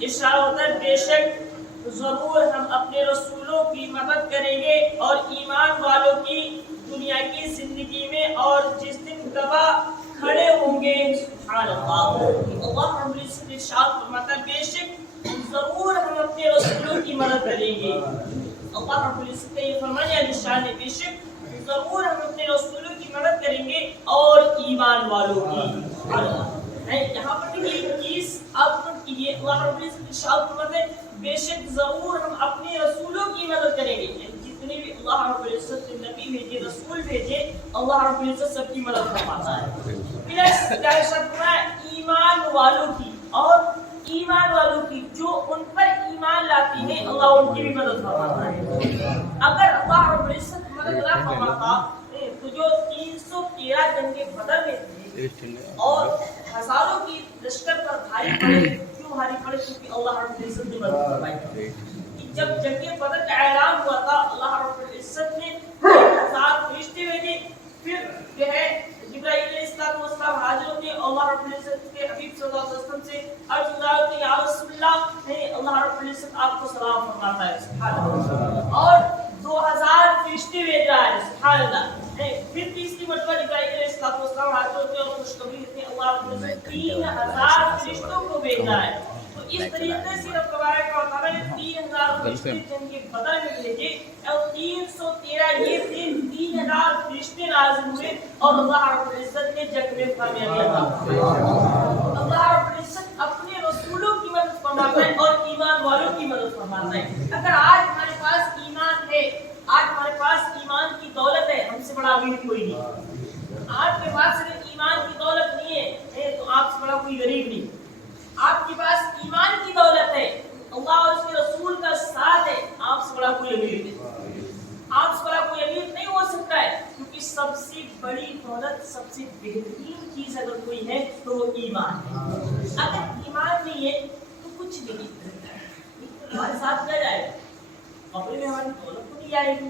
ارشاد ہوتا ہے بے شک ضرور ہم اپنے رسولوں کی مدد کریں گے اور ایمان والوں کی دنیا کی زندگی میں اور جس دن گواہ کھڑے ہوں گے. سبحان اللہ. اللہ رب العزت ارشاد فرماتا ہے بے شک ضرور ہم اپنے رسولوں کی مدد کریں گے. اللہ رب العزت کا یہ فرمان ہے نشان ہے بے شک ضرور ہم اپنے رسولوں کی مدد کریں گے اور ایمان والوں کی. یہاں پر دیکھیے 21 آپ نوٹ کیجیے. اللہ رب العزت ارشاد فرماتے ہیں بے شک ضرور ہم اپنے رسولوں کی مدد کریں گے. جتنے بھی اللہ رب العزت نے نبی بھیجے رسول بھیجے اللہ رب العزت سب کی مدد فرماتا ہے. پلس کیا ارشاد فرمایا ایمان والوں کی اور ایمان والوں کی جو ان پر ایمان لاتی ہیں اللہ ان کی بھی مدد فرماتا ہے. اگر اللہ رب العزت مدد نہ فرماتا تو جو 313 جنگیں بدر میں تھے اور ہزاروں کی لشکر پر بھاری پڑے کیوں بھاری پڑے کیونکہ اللہ رب العزت نے مدد فرمائی. جب جنگ بدر کا اعلان ہوا تھا اللہ رب العزت نے 1000 فرشتے بھیجے. پھر جو ہے جبرائیل علیہ السلام حاضر ہوتے اللہ رب العزت کے حبیب صلی اللہ علیہ وسلم سے عرض ہوتے یا رسول اللہ رب العزت آپ کو سلام فرماتا ہے. سبحان اللہ. اور 2000 فرشتے بھیج رہا ہے. سبحان اللہ. پھر تیسری مرتبہ جبرائیل علیہ السلام حاضر ہوتے اور خوشخبری دیتے اللہ رب العزت 3000 فرشتوں کو بھیج رہا ہے. تو اس طریقے سے رب تبارک و تعالی نے 3000 فرشتے جنگ بدر میں بھیجے اور 313 یہ تھے 3000 فرشتے نازل ہوئے اور اللہ رب العزت نے جنگ میں کامیابی عطا فرمائی. اللہ رب العزت اپنے رسولوں کی مدد فرماتا ہے اور ایمان والوں کی مدد فرماتا ہے. اگر آج ہمارے پاس ایمان ہے آج ہمارے پاس ایمان کی دولت ہے ہم سے بڑا امیر کوئی نہیں. آپ کے پاس اگر ایمان کی دولت نہیں ہے تو آپ سے بڑا کوئی غریب نہیں. آپ کے پاس ایمان کی دولت ہے اللہ اور اس کے رسول کا ساتھ ہے آپ سے بڑا کوئی امیر نہیں. آپ سے بڑا کوئی امیر نہیں ہو سکتا ہے کیونکہ سب سے بڑی دولت سب سے بہترین چیز اگر کوئی ہے تو وہ ایمان ہے. اگر ایمان نہیں ہے تو کچھ نہیں ہمارے ساتھ کیا جائے گا. قبر میں ہماری دولت تو نہیں آئے گی.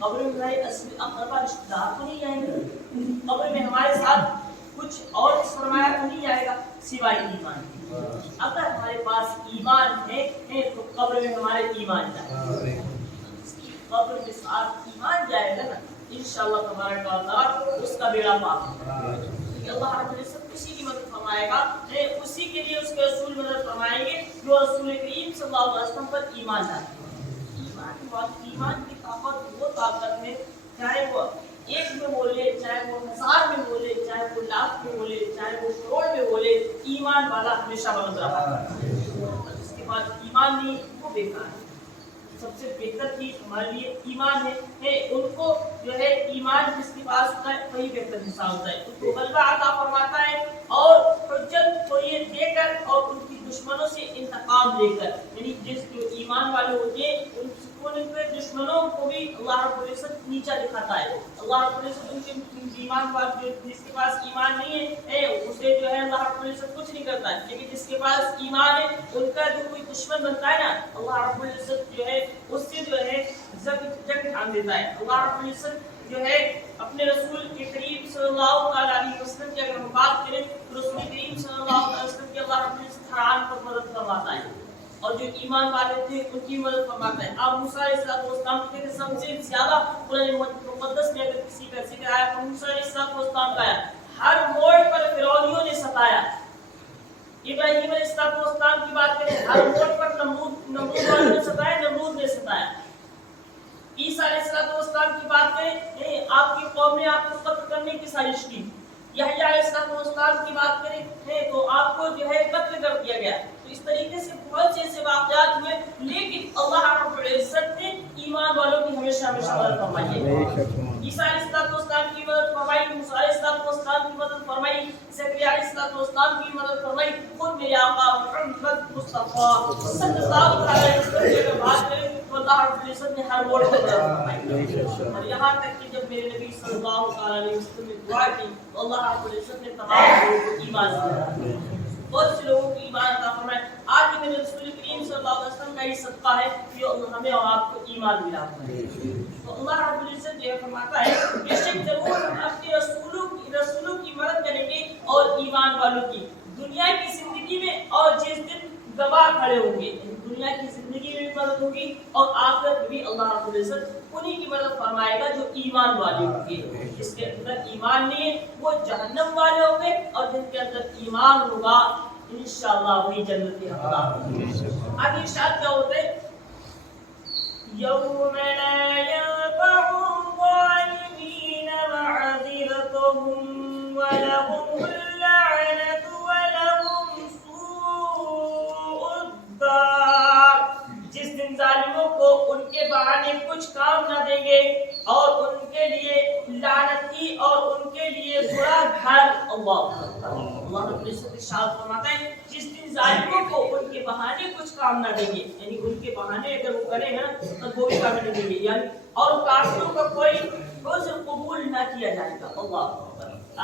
قبر میں ہمارے اصلی اقربا رشتہ دار تو نہیں آئیں گے. قبر میں ہمارے ساتھ کچھ اور سرمایہ تو نہیں آئے گا سوائے ایمان. اگر ہمارے پاس ایمان ہے تو قبر میں ہمارے ایمان جائے گا. قبر کے ساتھ ایمان جائے گا نا انشاءاللہ تبارک و تعالی اس کا بیڑا پاک ہوگا. اللہ رب العزت اسی کی مدد فرمائے گا اسی کے لیے اس کے رسول مدد فرمائیں گے جو رسول کریم صلی اللہ علیہ وسلم پر ایمان لاتے ہیں. ایمان کی طاقت وہ طاقت ہے چاہے وہ 1 میں بولے چاہے وہ 1000 میں بولے چاہے وہ لاکھ میں بولے چاہے وہ کروڑ میں بولے ایمان والا ہمیشہ بلند رہا. جس کے بعد ایمان نہیں وہ بیکار ہے. سب سے بہتر چیز ہمارے لیے ایمان ہے ان کو جو ہے ایمان جس کے پاس ہوتا ہے وہی بہتر حصہ ہوتا ہے. ان کو غلبہ عطا فرماتا ہے اور حجت کو یہ دے کر اور ان کی دشمنوں سے انتقام لے کر یعنی جس جو ایمان والے ہوتے ہیں ان کے دشمنوں کو بھی اللہ رب العزت نیچا دکھاتا ہے. اللہ رب العزت ان کے ایمان والے جس کے پاس ایمان نہیں ہے اسے جو ہے اللہ رب العزت کچھ نہیں کرتا ہے. لیکن جس کے پاس ایمان ہے ان کا جو کوئی دشمن بنتا ہے نا اللہ رب العزت جو ہے اس سے جو ہے جنگ ٹھان دیتا ہے. اللہ رب العزت جو ہے اپنے رسول کے کریم صلی اللہ علیہ وسلم کی اگر ہم بات کریں تو رسول کریم صلی اللہ علیہ وسلم کی اللہ رب العزت ہر آن پر مدد فرماتا ہے اور جو ایمان والے تھے ان کی مدد فرماتا ہے. آپ موسیٰ علیہ السلام کے سب سے زیادہ قرآن مقدس میں اگر کسی کا ذکر آیا تو موسیٰ علیہ السلام کا آیا. ہر موڑ پر فرعونیوں نے ستایا. ابراہیم علیہ السلام کی بات کریں ہر موڑ پر نمرود نے ستایا نمرود نے ستایا. عیسیٰ علیہ السلام کی بات کریں آپ کی قوم نے آپ کو قتل کرنے کی سازش کی. یحییٰ علیہ السلام کی بات کریں تو آپ کو جو ہے قتل کر دیا گیا. تو اس طریقے سے بہت سے ایسے واقعات ہوئے لیکن اللہ رب العزت نے ایمان والوں کی ہمیشہ مدد فرمائی ہے. عیسیٰ علیہ السلام کی مدد فرمائی. موسیٰ علیہ السلام کی مدد فرمائی. زکریا علیہ السلام کی مدد فرمائی. خود میرے آقا محمد مصطفیٰ صلی اللہ علیہ وسلم کی بات کریں تو اللہ رب العزت نے ہر موڑ پر مدد فرمائی. اور یہاں تک کہ جب میرے نبی صلی اللہ علیہ وسلم نے دعا کی تو اللہ رب العزت نے تمام لوگوں کو ایمان دیا. بہت سے لوگوں کی ایمان عطا فرمائے. آج میرے رسول کریم صلی اللہ علیہ وسلم کا یہ صدقہ ہے کہ ہمیں اور آپ کو ایمان ملا ہے. تو اللہ رب العزت یہ فرماتا ہے بے شک ضرور ہم اپنے رسولوں کی مدد کریں گے اور ایمان والوں کی دنیا کی زندگی میں اور جس دن گواہ کھڑے ہوں گے. دنیا کی زندگی میں بھی مدد ہوگی اور آخرت میں بھی اللہ رب العزت انہی کی مدد فرمائے گا جو ایمان والے ہوں گے. جس کے اندر ایمان نہیں ہے وہ جہنم والے ہوں گے اور جن کے اندر ایمان ہوگا انشاءاللہ وہی جنت کے حقدار ہوں گے. آگے ارشاد کیا ہوتا ہے؟ یوم لا ينفع الظالمین معذرتهم ولهم اللعنة ولهم سوء الدار. جس دن ظالموں کو ان کے بہانے کچھ کام نہ دیں گے اور ان کے لیے لعنت کی اور ان کے لیے برا گھر. اللہ رب العزت ارشاد فرماتا ہے جس دن ظالموں کو ان کے بہانے کچھ کام نہ دیں گے، یعنی ان کے بہانے اگر وہ کریں گے نا تو کوئی کام نہیں دیں گے، یعنی اور کافروں کا کوئی عذر قبول نہ کیا جائے گا. اللہ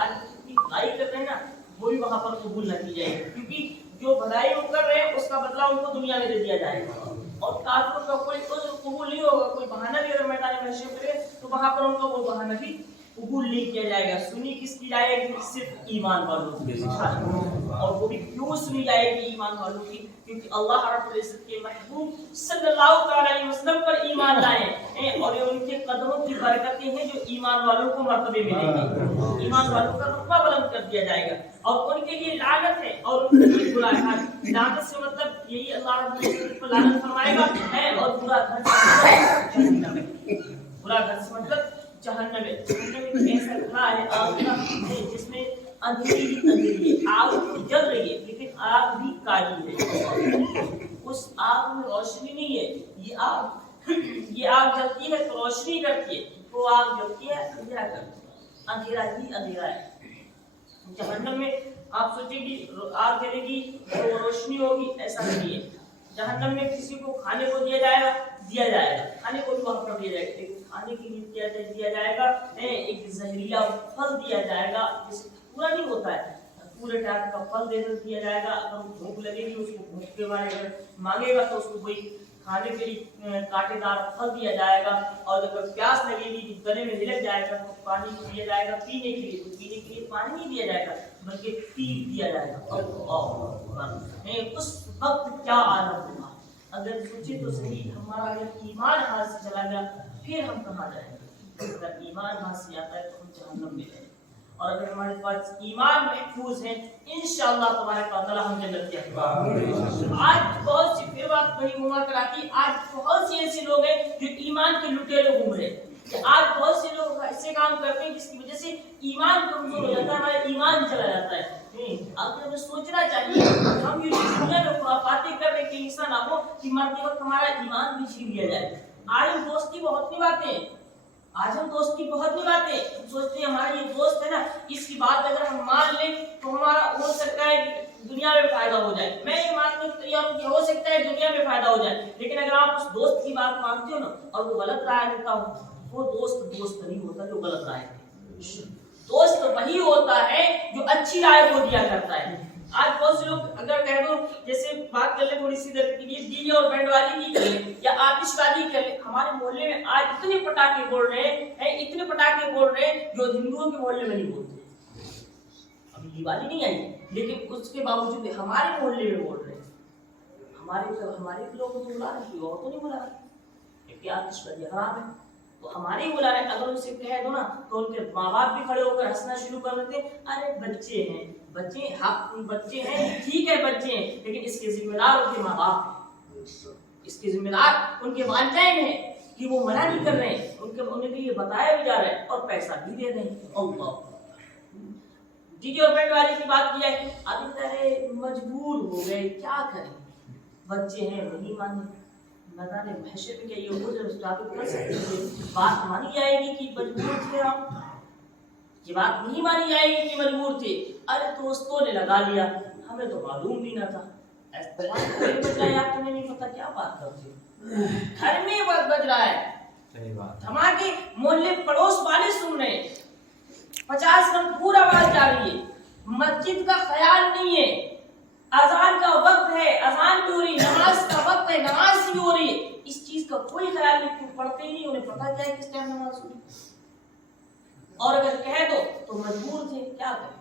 آج جتنی بھلائی کر رہے ہیں نا وہ بھی وہاں پر قبول نہ کی جائے گی، کیونکہ جو بھلائی وہ کر رہے ہیں اس کا بدلہ ان کو دنیا میں دے دیا جائے گا. اور کافروں کا کوئی عذر قبول نہیں ہوگا، کوئی بہانہ بھی اگر میدان محشر کرے تو وہاں پر ان کا وہ بہانہ بھی قبول نہیں کیا جائے گا. سنی کس کی جائے گی؟ صرف ایمان والوں کی. اور وہ بھی کیوں سنی جائے گی ایمان والوں کی؟ کیونکہ اللہ رب العزت کے محبوب صلی اللہ علیہ وسلم پر ایمان لائے اور یہ ان کے قدموں کی برکتیں ہیں جو ایمان والوں کو مرتبے ملیں گے. ایمان والوں کا رتبہ بلند کر دیا جائے گا اور ان کے لیے لعنت ہے اور ان کے لیے برا گھر. لعنت سے مطلب یہی اللہ رب العزت پر لعنت فرمائے گا اور برا گھر جہنم ہے. برا گھر سے مطلب جہنم ہے. جہنم ایک ایسا گھر ہے آگ کا جس میں اندھیری ہی اندھیری ہے، آگ جل رہی ہے لیکن آگ بھی کالی ہے. اس آگ میں روشنی نہیں ہے. یہ آگ جلتی ہے تو روشنی کرتی ہے، وہ آگ جلتی ہے اندھیرا کرتی ہے، اندھیرا ہی اندھیرا ہے. جہنم میں آپ سوچیں گی آگ جلے گی تو روشنی ہوگی، ایسا نہیں ہے. جہنم میں کسی کو کھانے کو دیا جائے گا کھانے کو بھی وہاں پر دیا جائے گا، لیکن کھانے کے لیے دیا جائے گا ایک زہریلا پھل دیا جائے گا جسے پورا نہیں ہوتا ہے، پورے ٹائپ کا پھل دیا جائے گا. اگر بھوک لگے گی اس کو بھوک کے بارے اگر مانگے گا تو اس کو وہی کھانے کے لیے کانٹے دار پھل دیا جائے گا. اور اگر پیاس لگے گی تو گلے میں لگ جائے گا تو پانی دیا جائے گا پینے کے لیے، تو پینے کے لیے پانی نہیں دیا جائے گا بلکہ پیپ دیا جائے گا. اس وقت کیا عالم ہوگا؟ اگر سوچے تو صحیح، ہمارا اگر ایمان ہاتھ سے چلا گیا پھر ہم کہاں جائیں گے؟ اگر ایمان ہاتھ سے آتا ہے تو ہم جہنم میں جائیں گے، اور اگر ہمارے پاس ایمان محفوظ ہے انشاءاللہ تبارک و تعالی ہم جنت کے حقدار. آج بہت سی پھر بات وہی گھما کر آتی، آج بہت سے ایسے لوگ ہیں جو ایمان کے لٹیرے گھوم رہے ہیں. آج بہت سے لوگ ایسے کام کرتے ہیں جس کی وجہ سے ایمان کمزور ہو جاتا ہے، ہمارا ایمان چلا جاتا ہے. اب ہمیں سوچنا چاہیے ہم یہ دنیا میں خرافاتیں کر رہے کہ ایسا نہ ہو کہ مرتے وقت ہمارا ایمان بھی چھین لیا جائے. آج ہم دوستی بہت نبھاتے ہیں، ہم سوچتے ہیں ہمارا یہ دوست ہے نا، اس کی بات اگر ہم مان لیں تو ہمارا ہو سکتا ہے دنیا میں فائدہ ہو جائے. میں یہ ماننے کو تیار ہوں کہ ہو سکتا ہے دنیا میں فائدہ ہو جائے، لیکن اگر آپ اس دوست کی بات مانتے ہو نا اور وہ غلط رائے دیتا ہو، وہ دوست نہیں ہوتا جو غلط رائے دیتا. دوست وہی ہوتا ہے جو اچھی رائے کو دیا کرتا ہے. آج بہت سے لوگ اگر کہہ دو جیسے بات کر لیں تھوڑی سی دیر کے لیے ڈی جے اور بینڈ والی کی کر لیں یا آتش بازی کر لیں. ہمارے محلے میں آج اتنے پٹاخے بول رہے ہیں جو ہندوؤں کے محلے میں نہیں بولتے. ابھی دیوالی نہیں آئی لیکن اس کے باوجود ہمارے محلے میں بول رہے ہیں. ہمارے لوگوں کو بلا رہے ہیں اور تو نہیں بلا رہے کہ آتش بازی حرام ہے، تو ہمارے ہی بلا رہے ہیں. اگر ان سے کہہ دو نا تو ان کے ماں باپ بھی کھڑے ہو کر ہنسنا شروع کر دیتے ہیں. ارے بچے ہیں ٹھیک ہے بچے ہیں، لیکن اس کے ذمہ دار ان کے ماں باپ ہیں، اس کے ذمہ دار ان کے والدین ہیں کہ وہ منع نہیں کر رہے ہیں، انہیں بھی یہ بتایا بھی جا رہا ہے اور پیسہ بھی دے رہے ہیں. اللہ ڈی جے اور بینڈ والے کی بات کی ہے، ابھی تک مجبور ہو گئے کیا کریں، بچے ہیں نہیں مانے. میدان محشر میں کیا یہ حضور ثابت کر سکتے ہیں بات مانی جائے گی کہ مجبور تھے ہم؟ یہ بات نہیں مانی جائے گی کہ مجبور تھے. ارے دوستوں نے لگا لیا، ہمیں تو معلوم بھی نہ تھا. تمہیں نہیں پتا کیا بات کرتے ہو، گھر میں بات بج رہا ہے، ہمارے محلے پڑوس والے سن رہے ہیں، 50 من پورا آواز جا رہی ہے، مسجد کا خیال نہیں ہے، اذان کا وقت ہے اذان بھی ہو رہی، نماز کا وقت ہے نماز بھی ہو رہی، اس چیز کا کوئی خیال نہیں، پڑھتے ہی نہیں، انہیں پتا کیا ہے کس ٹائم نماز ہو رہی. اور اگر کہہ دو تو مجبور تھے کیا کریں،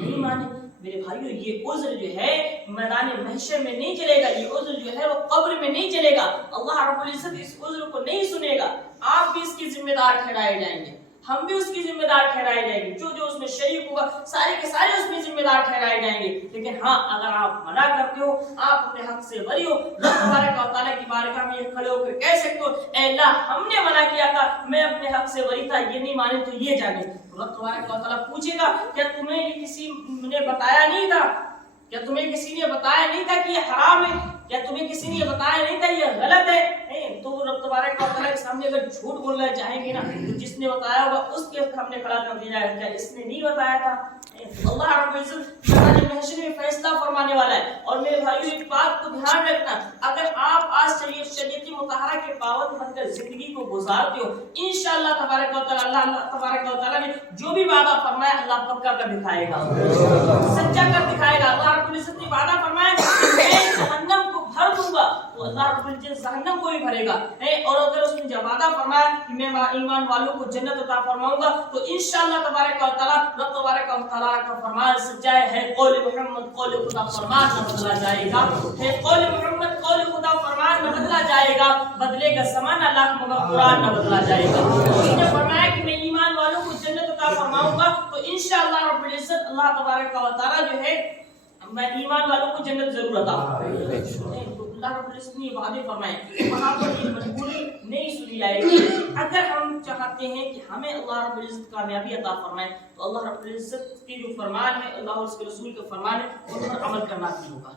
نہیں مانے. میرے بھائیو یہ عذر جو ہے میدان محشر میں نہیں چلے گا، یہ عذر جو ہے وہ قبر میں نہیں چلے گا، اللہ رب العزت اس عذر کو نہیں سنے گا، آپ بھی اس کی ذمہ دار ٹھہرائے جائیں گے، ہم بھی اس کی ذمہ دار ٹھہرائے جائیں گے، جو جو اس میں شریک ہوگا سارے کے سارے اس میں ذمہ دار ٹھہرائے جائیں گے۔ لیکن ہاں اگر آپ منع کرتے ہو، آپ اپنے حق سے بری ہو، اللہ تبارک و تعالیٰ کی بارگاہ میں کھڑے ہو کر کہہ سکتے ہو اے اللہ ہم نے منع کیا تھا، میں اپنے حق سے بری تھا، یہ نہیں مانے تو یہ جانے۔ اللہ تبارک و تعالیٰ پوچھے گا کیا تمہیں یہ کسی نے بتایا نہیں تھا، کیا تمہیں کسی نے بتایا نہیں تھا کہ یہ حرام ہے، کیا تمہیں کسی نے بتایا نہیں تھا یہ غلط ہے؟ تو رب تبارک و تعالیٰ کے سامنے اگر جھوٹ بولنا چاہیں گے نا تو جس نے بتایا ہوگا اس کے سامنے کھڑا کر دیا جائے گا، کیا اس نے نہیں بتایا تھا؟ اللہ رب العزت میدان محشر میں فیصلہ فرمانے والا ہے۔ اور میرے بھائیو ایک بات کو دھیان رکھنا، اگر آپ آج شریعت مطہرہ کے پابند بن کر زندگی کو گزارتے ہو، انشاءاللہ تبارک و تعالیٰ اللہ تبارک و تعالیٰ نے جو بھی وعدہ فرمایا اللہ پکا کر دکھائے گا، سچا کر دکھائے گا۔ اللہ رب العزت نے وعدہ فرمایا کہ میں جہنم کو بھر دوں گا، تو اللہ رب العزت جہنم کو بھی بھرے گا، اور اگر اس نے جب وعدہ فرمایا کہ میں ایمان والوں کو جنت عطا فرماؤں گا تو انشاءاللہ تبارک و تعالیٰ رب تبارک و تعالیٰ کا فرمان سچا ہے۔ قول محمد قول خدا فرمان نہ بدلا جائے گا، ہے قول محمد قول خدا فرمان نہ بدلا جائے گا، بدلے گا زمانہ لاکھ مگر قرآن نہ بدلا جائے گا۔ اس نے فرمایا کہ میں ایمان والوں کو جنت عطا فرماؤں گا تو انشاءاللہ رب العزت اللہ تبارک و تعالیٰ جو ہے میں ایمان والوں کو جنت ضرور عطا فرماؤں۔ اللہ رب العزت نے وعدے فرمائے، وہاں پر یہ مجبوری نہیں سنی جائے گی۔ اگر ہم چاہتے ہیں کہ ہمیں اللہ رب العزت کامیابی عطا فرمائے تو اللہ رب العزت کی جو فرمان ہے، اللہ اور اس کے رسول کا فرمان ہے، ان پر عمل کرنا بھی ہوگا۔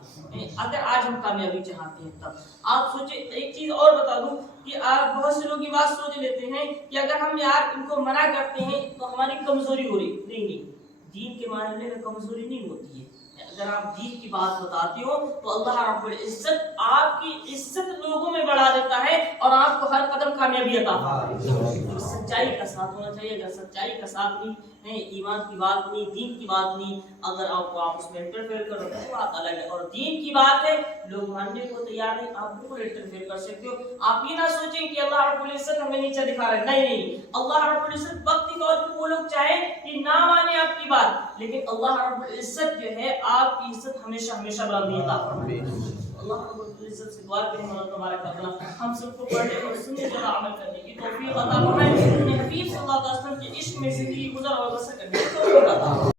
اگر آج ہم کامیابی چاہتے ہیں تب آپ سوچیں، ایک چیز اور بتا دوں کہ آپ بہت سے لوگ یہ بات سوچ لیتے ہیں کہ اگر ہم یار ان کو منع کرتے ہیں تو ہماری کمزوری ہو رہی، نہیں، دین کے معاملے میں کمزوری نہیں ہوتی ہے۔ اگر آپ دین کی بات بتاتے ہو تو اللہ رب العزت آپ کی عزت لوگوں میں بڑھا دیتا ہے اور آپ کو ہر قدم کامیابی عطا فرماتا ہے۔ سچائی کا ساتھ ہونا چاہیے، اگر سچائی کا ساتھ نہیں ہے، ایمان کی بات نہیں، دین کی بات نہیں، اگر آپ اس میں انٹرفیئر کرو تو بات الگ ہے، اور دین کی بات ہے لوگ ماننے کو تیار نہیں، آپ بالکل انٹرفیئر کر سکتے ہو۔ آپ یہ نہ سوچیں کہ اللہ رب العزت ہمیں نیچے دکھا رہا ہے، نہیں، اللہ رب العزت وقتی طور پہ وہ لوگ چاہے کہ نہ مانے آپ کی بات، لیکن اللہ رب العزت جو ہے آپ کی عزت ہمیشہ ہمیشہ بلندی عطا فرمائے۔ اللہ رب العزت سے دعا کریں اللہ تبارک و تعالیٰ ہم سب کو پڑھنے اور سننے پر عمل کرنے کی توفیق عطا فرمائے، حبیب صلی اللہ علیہ وسلم کے عشق میں زندگی گزر اور بسر کرنے کی توفیق عطا فرمائے۔